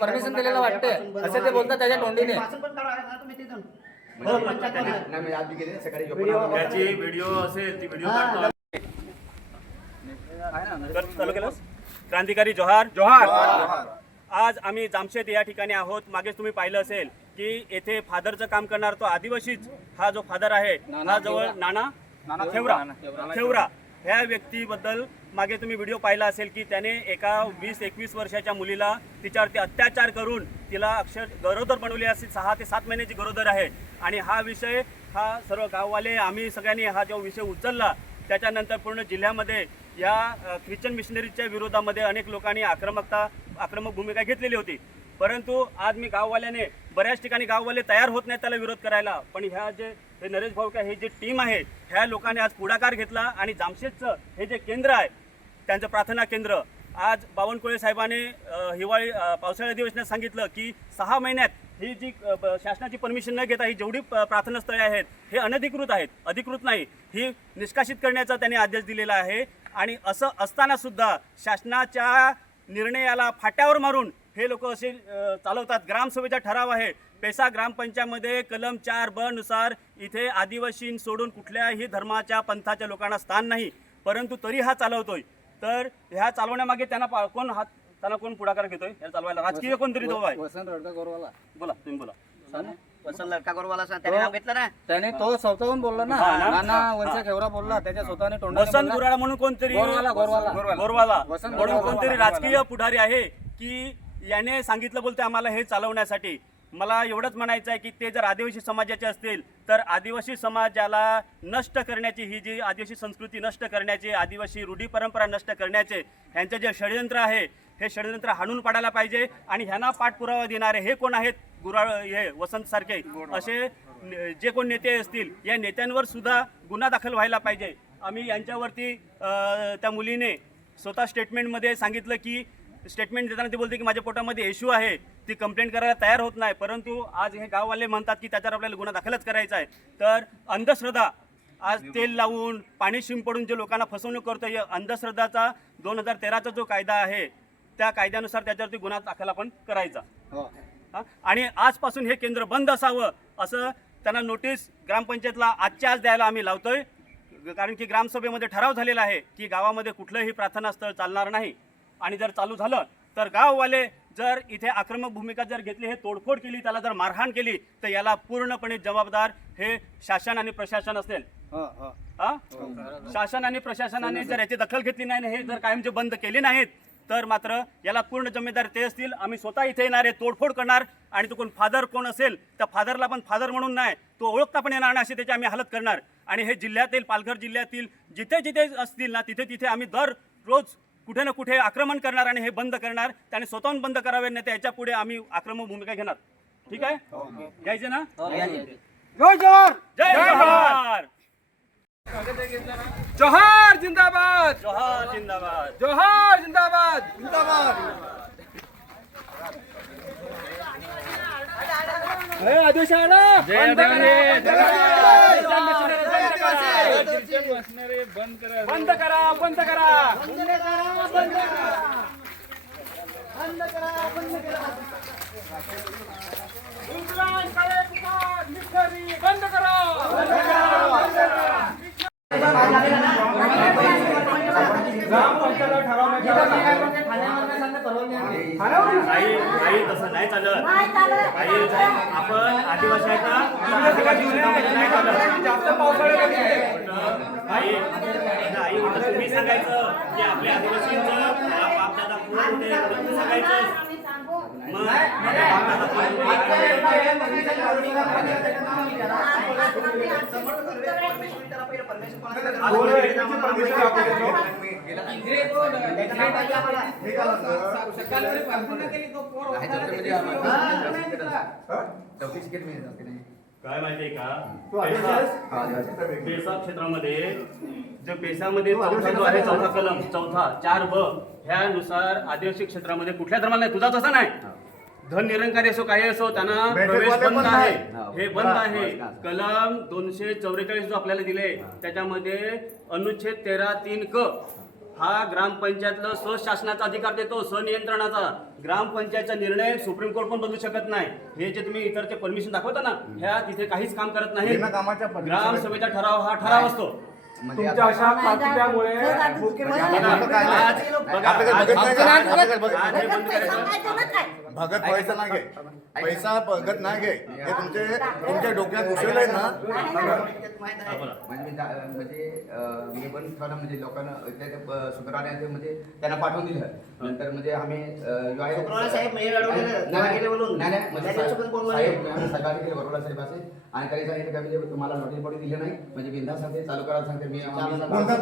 Permission दिलेलं वाटते असं ते बोलतात त्याच्या तोंडीने. त्याची व्हिडिओ असेल ती व्हिडिओ काढतो. चालू केलंस? क्रांतिकारी जोहार. जोहार. आज आम्ही जामशेद या ठिकाणी आहोत. मागेच तुम्ही पाहिलं असेल की येथे फादरचं काम करणार तो आदिवासीच. हा जो फादर आहे हा जवळ नाना खेवरा. खेवरा. ह्या व्यक्तीबद्दल मागे तुम्ही व्हिडिओ पाहिला असेल की त्याने एका वीस एकवीस वर्षाच्या मुलीला तिच्यावरती अत्याचार करून तिला अक्षर गरोदर बनवली असेल सहा ते सात महिन्याची गरोदर आहे. आणि हा विषय हा सर्व गाववाले आम्ही सगळ्यांनी हा जो विषय उचलला त्याच्यानंतर पूर्ण जिल्ह्यामध्ये या ख्रिश्चन मिशनरीच्या विरोधामध्ये अनेक लोकांनी आक्रमकता आक्रमक भूमिका घेतलेली होती. परंतु आज मी गाववाल्याने बऱ्याच ठिकाणी गाववाले तयार होत नाही त्याला विरोध करायला. पण ह्या जे हे नरेश भाऊका हे जे टीम आहे ह्या लोकांनी आज पुढाकार घेतला आणि जामशेदचं हे जे केंद्र आहे त्यांचं प्रार्थना केंद्र. आज बावनकुळे साहेबाने हिवाळी पावसाळी पावसाळ्या अधिवेशनात सांगितलं की सहा महिन्यात ही जी शासनाची परमिशन न घेता ही जेवढी प्रार्थनास्थळे प्रार्थना स्थळे आहेत हे अनधिकृत आहेत अधिकृत नाही. ही निष्कासित करण्याचा त्यांनी आदेश दिलेला आहे. आणि असं असताना सुद्धा शासनाच्या निर्णयाला फाट्यावर मारून हे लोक असे चालवतात. ग्रामसभेचा ठराव आहे. पेसा ग्रामपंचायतमध्ये कलम चार ब नुसार इथे आदिवासी सोडून कुठल्याही धर्माच्या पंथाच्या लोकांना स्थान नाही. परंतु तरी हा चालवतोय. तर ह्या चालवण्यामागे त्यांना पा- कोण हात त्यांना कोण पुढाकार घेतोय? या चालवायला राजकीय कोणतरी तो आहे वसंत रडका गोरवाला. बोला तुम्ही बोला. वसंत लडका गोरवाला सांग त्याने नाव घेतलं ना? त्याने तो स्वतःहून बोलला ना. हा ना? नाना वंश खेवरा बोलला त्याच्या स्वतःने वसंत. गुराळा म्हणून कोणतरी गोरवाला, गोरवाला. गोरवाला. वसंत म्हणून कोणतरी. राजकीय पुढारी आहे की याने सांगितलं बोलते आम्हाला हे चालवण्यासाठी. मला एवढंच म्हणायचं आहे की ते जर आदिवासी समाजाचे असतील तर आदिवासी समाजाला नष्ट करण्याची ही जी आदिवासी संस्कृती नष्ट करण्याची आदिवासी रूढी परंपरा नष्ट करण्याचे ह्यांचं जे षडयंत्र आहे हे षडयंत्र हाणून पाडायला पाहिजे आणि ह्यांना पाठपुरावा देणारे हे कोण आहेत? गुराळ हे वसंतसारखे असे जे कोण नेते असतील या नेत्यांवर सुद्धा गुन्हा दाखल व्हायला पाहिजे. आम्ही यांच्यावरती त्या मुलीने स्वतः स्टेटमेंटमध्ये सांगितलं की स्टेटमेंट देताना ते बोलते की माझ्या पोटामध्ये येशू आहे. ती कंप्लेंट करायला तयार होत नाही. परंतु आज हे गाववाले म्हणतात की त्याच्यावर आपल्याला गुन्हा दाखलच करायचा आहे. तर अंधश्रद्धा आज तेल लावून पाणी शिंपडून जे लोकांना फसवणूक करतो या अंधश्रद्धाचा दोन हजार तेराचा जो कायदा आहे त्या कायद्यानुसार त्याच्यावरती गुन्हा दाखल आपण करायचा. हो. आणि आजपासून हे केंद्र बंद असावं असं त्यांना नोटीस ग्रामपंचायतला आजच्या आज द्यायला आम्ही लावतोय. कारण की ग्रामसभेमध्ये ठराव झालेला आहे की गावामध्ये कुठलंही प्रार्थना स्थळ चालणार नाही. आणि जर चालू झालं तर गाववाले जर इथे आक्रमक भूमिका जर घेतली हे तोडफोड केली त्याला जर मारहाण केली तर याला पूर्णपणे जबाबदार हे शासन आणि प्रशासन असेल हो, हो. हा? शासन आणि प्रशासनाने जर याची दखल घेतली नाही हे जर कायमचे बंद केले नाहीत तर मात्र याला पूर्ण जमेदार ते असतील आम्ही स्वतः इथे येणार आहे तोडफोड करणार आणि तो कोण फादर कोण असेल त्या फादरला पण फादर म्हणून नाही तो ओळखता पण येणार नाही अशी त्याची आम्ही हालत करणार आणि हे जिल्ह्यातील पालघर जिल्ह्यातील जिथे जिथे असतील ना तिथे तिथे आम्ही दर रोज कुठे ना कुठे आक्रमण करणार आणि हे बंद करणार त्याने स्वतःहून बंद करावे नाही तर याच्यापुढे आम्ही आक्रमक भूमिका घेणार. ठीक आहे? घ्यायचे ना? जय जवान जय जोहार जोहार जिंदाबाद! जोहार जिंदाबाद! जोहार जिंदाबाद! जिंदाबाद बंद करा! बंद करा बंद करा! नाही चालत. आई आपण आदिवासी आहे का आदिवासी क्षेत्रामध्ये नाही चालत जास्त पावसाळ्यामध्ये आई आई उलटं तुम्ही सांगायचं की आपल्या आदिवासींचं बापदादा होते सांगायचं. मग काय माहितीये का? पेसा? हा, क्षेत्रामध्ये जो पेसामध्ये चौथा जो आहे चौथा कलम चौथा चार ब ह्यानुसार आदिवासी क्षेत्रामध्ये कुठल्या धर्माला नाही तुझाच असं नाही. धन निरंकारी असो काही असो त्यांना प्रवेश बंद आहे. हे बंद आहे. कलम दोनशे चौवेचाळीस जो आपल्याला दिले त्याच्यामध्ये अनुच्छेद तेरा तीन क. हा ग्रामपंचायतला स्वशासनाचा अधिकार देतो स्वनियंत्रणाचा. ग्रामपंचायतचा निर्णय सुप्रीम कोर्ट पण बदलू शकत नाही. हे जे तुम्ही इतर परमिशन दाखवता ना ह्या तिथे काहीच काम करत नाही. ग्रामसभेचा ठराव हा ठराव असतो. म्हणजे तुमच्या आता- अशा पाकिटामुळे भगत पैसा नाही घे पैसा भगत नाही घे हे तुमचे तुमच्या डोक्यात घुसलेलं आहे ना? म्हणजे मी जा- म्हणजे अं, मी पण थोडं म्हणजे लोकांना इथले ते, अं, म्हणजे त्यांना पाठवून दिलं. नंतर म्हणजे आम्ही अं, जो आहे- शुक्रवारी साहेब मेल अडवलेलं, नाही, तेव्हा नाही, गेले बोलून. नाही, नाही, म्हणजे साहेब. आम्ही सकाळी गेले बरोबर साहेब असे आणि काही सांगितलं का म्हणजे तुम्हाला नोटीस बोर्ड दिले नाही? म्हणजे बिंदा सांगते चालू करा सांगते. साहेबांनी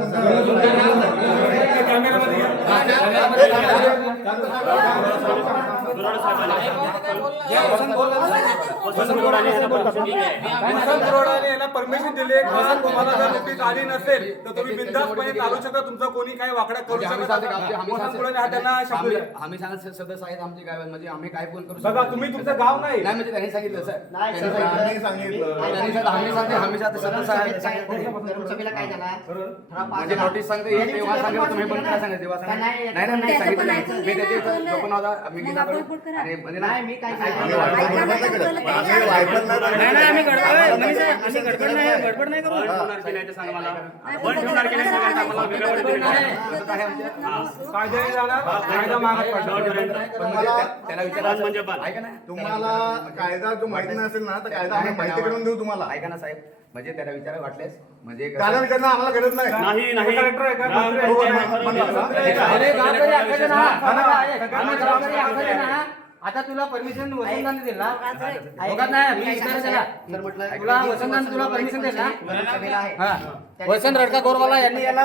वसंत आहे. वसंत परमिशन दिली. वसंत तुम्हाला जर नोटीस आली नसेल तर तुम्ही बिंदासपणे चालू शकता. तुमचं कोणी काही वाकडा करू म्हणजे आम्ही शकत सांगते का? आमचे- आम्ही वसंत सांगते- कुरोडे हा त्यांना शब्द आम्ही- दिला. आम्ही सांगत सदस्य आहेत आमचे काय म्हणजे आम्ही काय पण करू बघा शकतो. तुम्ही तुमचं गाव नाही. नाही म्हणजे त्यांनी सांगितलं सर. नाही, त्यांनी सर, सांगितलं. त्यांनी सांगितलं. त्यांनी सांगितलं, आम्ही सांगते आम्ही सांगते सदस्य आहेत धर्मसभेला काय झाला? ठराव पास म्हणजे झाला. नोटीस सांगते हे दिवशी तेव्हा तुम्ही पण काय तेव्हा सांगा नाही, नाही नाही नाही सांगितलं. नाही. मी पण. आणि म्हणजे नाही काय सांगितलं नाही ना, करत. ऐका ना. आम्ही वायफळ नाही करत. नाही, नाही, आम्ही गडबड- आम्हाला आम्ही permission गडबड दिलं नाही, नाही. गडबड नाही करू. बंद ठेवणार की नाही ते सांगा मला बंद ठेवणार की नाही सांगा आता मला वेगळं वाटतं. कायद्याने जाणार कायदा मागत पडणार पण त्या- त्याला विचारा बंद म्हणजे बंद. ऐका ना तुम्हाला कायदा जो माहिती नसेल ना तर कायदा आम्ही माहिती करून देऊ तुम्हाला ऐका ना साहेब म्हणजे त्याला विचारा वाटल्यास म्हणजे त्याला विचारणं आम्हाला गरज नाही नाही नाही कलेक्टर आहे का? मंत्री आहे? अरे, ना. ना. ना. आता तुला परमिशन वसंताने दिलं. ना बघत नाही मी विचार केला. सर म्हटलं तुला वसंताने तुला परमिशन दिलं? ना. हा. वसंत रडका गोरवाला यांनी याला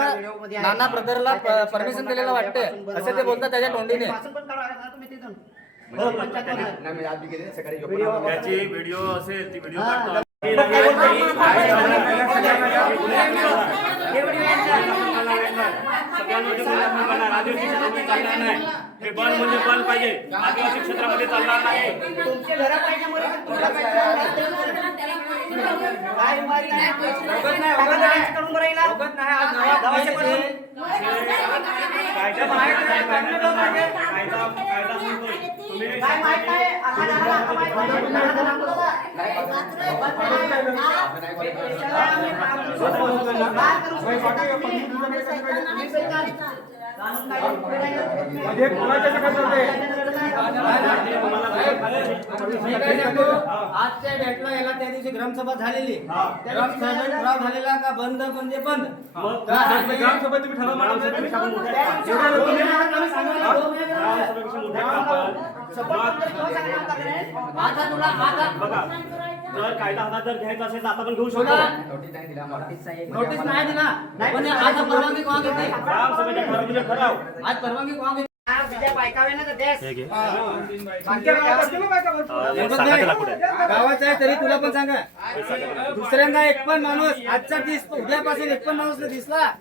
नाना ब्रदरला परमिशन दिलेलं वाटते असं ते बोलतात त्याच्या तोंडीने. हो, व्हिडिओ- open त्याची व्हिडिओ असेल ती व्हिडिओ. काढतो. हे बंद म्हणजे बंद पाहिजे. आदिवासी क्षेत्रामध्ये चालणार नाही. तुमच्या करून नाही म्हणजे कोणाच्या आजच्या डेटला याला त्या दिवशी ग्रामसभा झालेली. त्या ठराव झालेला का बंद म्हणजे बंद? तुम्ही मांडलं मोठ्या काम. आता तुला आता जर कायदा हातात जर घ्यायचा असेल तर आता पण घेऊ शकतो. तुला नोटीस नाही दिला नाही दिला. पण आता परवानगी कोण घेतली ग्रामसभेच्या ठरावाचे ठराव आज परवानगी कोण हे. गावाचं आहे तरी तुला पण सांगा. दुसऱ्यांदा एक पण माणूस आजचा दिस उद्यापासून एक पण माणूस दिसला.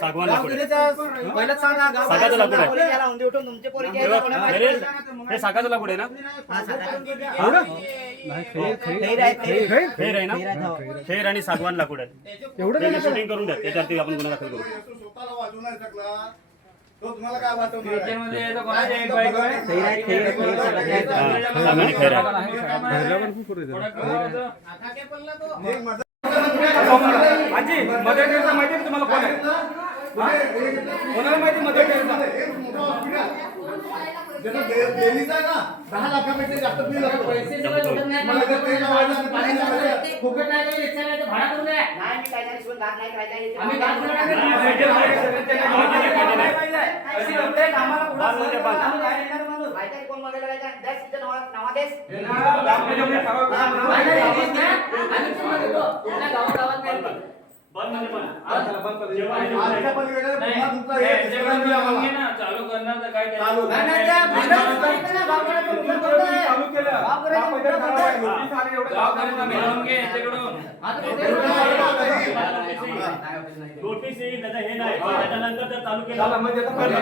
सागवान लाकूड आहे. गावकरीचा पहिलंच सांगा गाव सागाचं लाकूड आहे. पोरी याला उंदी उठून तुमचे पोरी हे हे हे सागाचं लाकूड आहे ना? खेर आहे ना खेर आणि सागवान लाकूड आहे शूटिंग करून द्या त्याच्यावरती आपण गुन्हा दाखल करू. तो तुम्हाला काय? हा, टेरेसा माहिती तुम्हाला कोण आहे? हा? कोणाला माहिती मदर टेरेसा एक मोठा हॉस्पिटल. ज्याचं दे- देणगीचं आहे ना दहा लाखापेक्षा जास्त बिल लागतं. मला जर ते लावायचं असेल, पाणी लावायचं. फुकट नाही तर रिक्षा नाही तर भाडा करून द्या नाही मी काय शिवून घात नाही करायचा हे आम्ही ते- गाव फिरवणार नाही. अशी प्रत्येक आम्हाला पुढं बांध म्हणजे बांध. आम्ही बाहेर येणार माणूस. माहिती आहे कोण मागायला जायचं? देश तिथं नावा नावा देश ग्रामपंचायतीने ठराव करून नाही, बंद म्हणजे. जेव्हा हे पुन्हा तुमचा हे आम्हाला. चालू. गावकऱ्याचं मुलं बंद आहे. चालू केलं आली एवढं आता कुठे जाणार? नोटीस येईल त्याचं हे नाही. त्याच्यानंतर जर चालू केलं झालं, म्हणजे आता पहिलं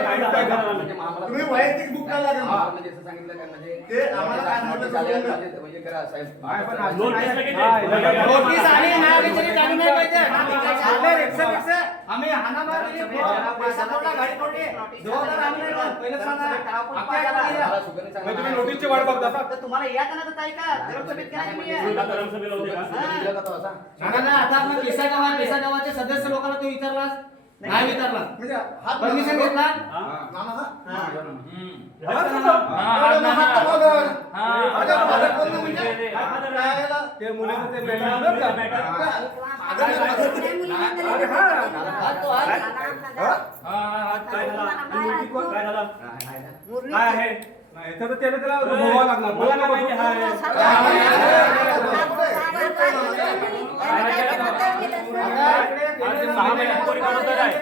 म्हणजे तुम्ही वैयक्तिक करायला लागेल. हा, म्हणजे असं सांगितलं काय म्हणजे ते आम्हाला काय सांगितलं चालेल, सांगून द्या. म्हणजे- म्हणजे करा साहेब. आहे, पण आज- नोटीस लगेच हा, येईल. लगेच- नोटीस आली ना विचारी चालू नाही पाहिजे. आले रिक्षा रिक्षा आम्ही फोडला, गाडी फोडली. जबाबदार आम्ही? पहिलं सांगा. तुम्ही नोटीसची वाट बघता का? तर तुम्हाला या का? नाही का? ग्रामसभेत केला की नाही ना, आता आपण पेसा गाव आहे, पेसा गावाचे सदस्य लोकांना तू विचारलास? नाही विचारला म्हणजे परमिशन घेतला? हा? हा? हा. म्हणजे? ते मुलीचं ते हा. हा? हा, हा, हा. काय हा, आहे तर त्याला त्याला भोगावं लागणार मला काय माहिती हा आहे? सहा महिन्यात पोरी गरोदर आहे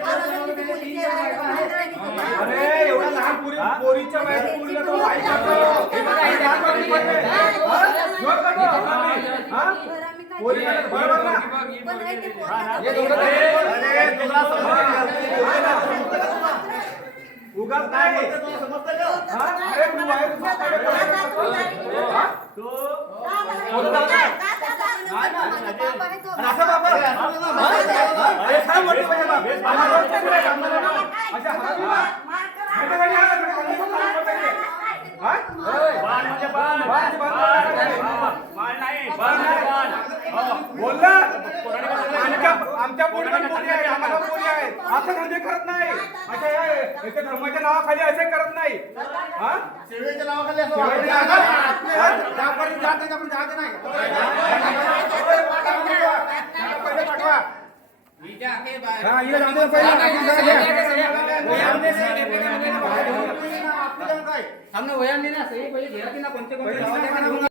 अरे एवढ्या लहान पोरी पोरीच्या वयात पोरीला तो वाईट करतो. हे बघा, हे लहान पोरी पडले. हा? जोर करतो. हा? पोरी करतात, बरोबर ना? हे अरे, तुला उगाच नाही तुला समजतं का? हा? अरे, तू आहे, तू सकाळी बोलायचं. हा? तो असं बाबा अरे काय म्हणतो म्हणजे बाप? ना? अच्छा, हरामी ना? माहिती का नाही? बाण म्हणजे बाण. बाण म्हणजे बाण. नाही बाण म्हणजे बाण. हो. बोलला आमच्या आमच्या पोरी पण पोरी आहेत आम्हाला पोरी आहेत. असं धंदे करत नाही. असे हे- एका धर्माच्या नावाखाली असे करत नाही. हा? सेवेच्या नावाखाली असं सेवेच्या. नावाखाली-? त्यापर्यंत जात नाही, आपण जात नाही. पहिले पाठवा. हा, इकडे जाऊ दे पहिला. सामने वयान देना सही पहिले घेरा की ना का ना?